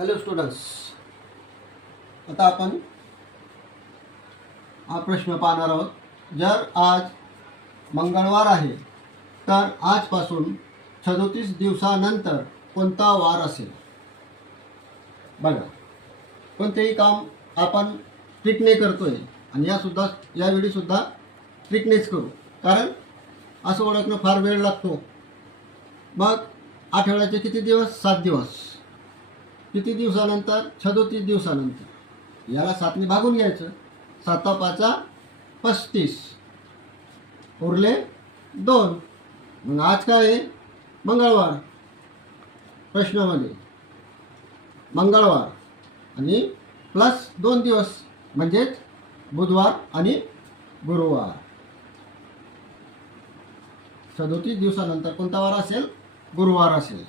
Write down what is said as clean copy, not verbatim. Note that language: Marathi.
हॅलो स्टुडंट्स, आता आपण हा प्रश्न पाहणार आहोत. जर आज मंगळवार आहे तर आजपासून 37 दिवसानंतर कोणता वार असेल? बघा, कोणतेही काम आपण ट्रिकने करतोय आणि यावेळीसुद्धा ट्रिकनेच करू, कारण असं ओळखणं फार वेळ लागतो. मग आठवड्याचे किती दिवस? 7 दिवस. किती दिवसानंतर? 37 दिवसानंतर. याला 7ने भागून घ्यायचं. 7 5 35, उरले 2. मग आज काय आहे? मंगळवार. प्रश्नामध्ये मंगळवार आणि प्लस 2 दिवस म्हणजेच बुधवार आणि गुरुवार. 37 दिवसानंतर कोणता वार असेल? गुरुवार असेल.